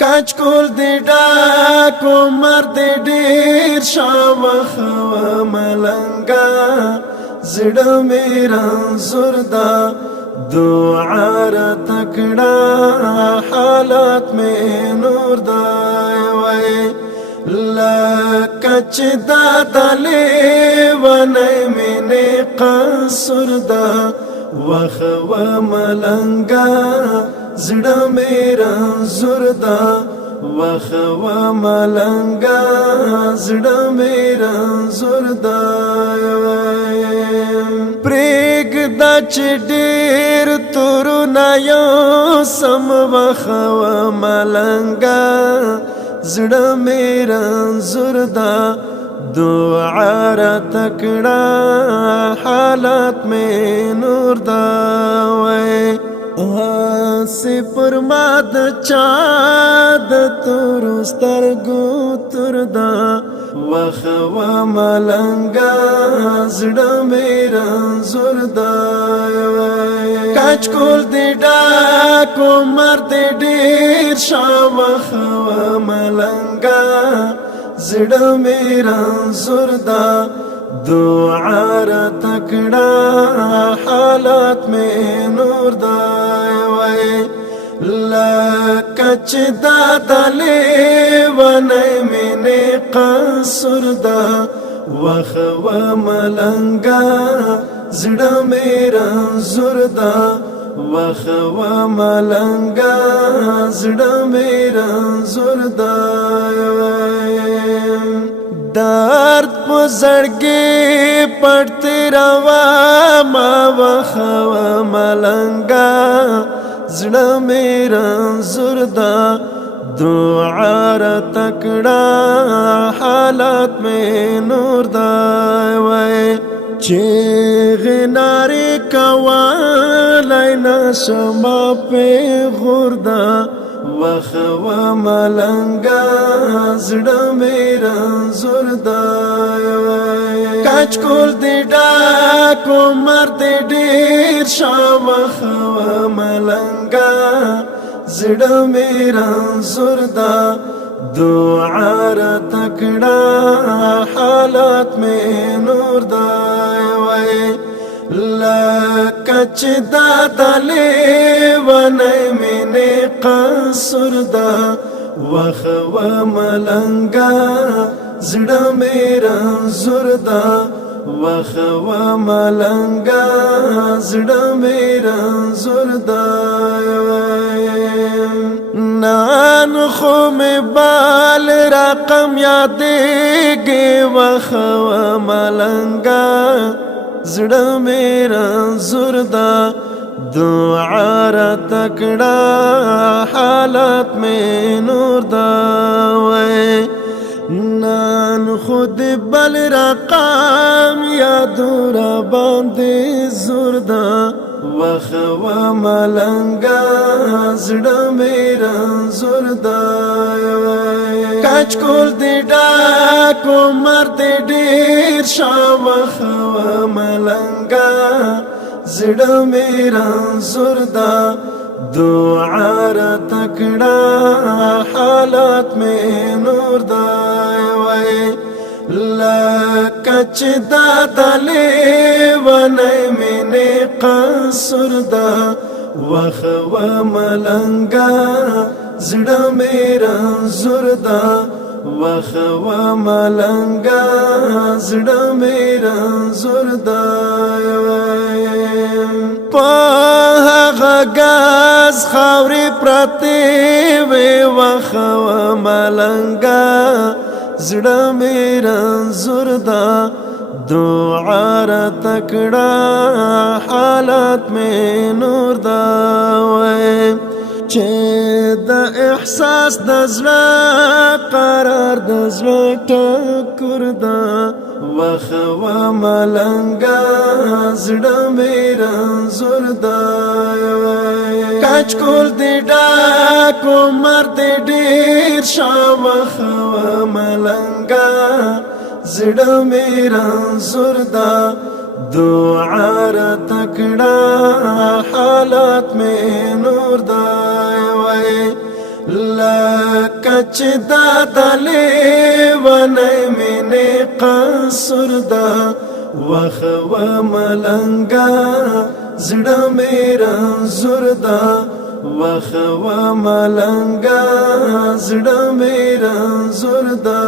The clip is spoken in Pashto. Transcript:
کاچ کول دی ډاکو مرد ډیر شاوخ و ملنګا زړه مې رنځور دا دعا را تکړه حالات مې نور دا وای لکه چې دا دلې ونی مې قصر دا وخ و ملنګا زړه مې رنځور دا وخ و ملنګا زړه مې رنځور دا پریګ دا چې ډېر تورونه یو سم وخ و ملنګا زړه مې رنځور دا دعا را تکړه حالات مې نور دا وای سی پر ما د چا د تور سترګو تور دا وخ و ملنګا زړه مې رنځور دا کاچ کول دی ډاکو مرد ډیر شاوخ و ملنګا زړه مې رنځور دا دعا را تکړه حالات مې نور دا وای لکه چې دا دلې ونی مې قصر دا وخ و ملنګا زړه مې رنځور دا وخ و ملنګا زړه مې رنځور دا درد په زړګي پړته روا ما وخ و ملنګا زړه مې رنځور دا دعا را تکړه حالات مې نور دا وای چې غنارې کوالای نشما په غوردا وخ و ملنګا زړه مې رنځور دا کاچ کول دی ډاکو مرد ډیر شاوخ و ملنګا زړه مې رنځور دا دعا را تکړه حالات مې نور دا وای لکه چې دا دلې ونی مې قصر دا وخ و ملنګا زړه مې رنځور دا وخ و ملنګا زړه مې رنځور دا نان خو مې بال رقم یادېږي وخ و ملنګا زړه مې رنځور دا دعا را تکړه حالات مې نور دا وای نان خود بل رقم یادو را باندې زور دا وخ و ملنګا زړه مې رنځور دا کاچ کول دی ډاکو مرد ډیر شاوخ و ملنګا زړه مې رنځور دا دعا را تکړه حالات مې نور دا وای لکه چې دا دلې ونی مې قصر دا وخ و ملنګا زړه مې رنځور دا وخ و ملنګا زړه مې رنځور دا په هغه غاز خاورې پرتې وې وخ و ملنګا زړه مې رنځور دا دعا را تکړه حالات مې نور دا وای چې د احساس د زړه قرار د زړه ټکور دا وخ و ملنګا زړه مې رنځور دا کاچ کول دی ډاکو مرد ډیر شاوخ و ملنګا زړه مې رنځور دا دعا را تکړه حالات مې نور دا وای لکه چې دا د لیونۍ مینې قصر ده وخوه ملنګه زړه مې رنځور ده وخوه ملنګه زړه مې رنځور ده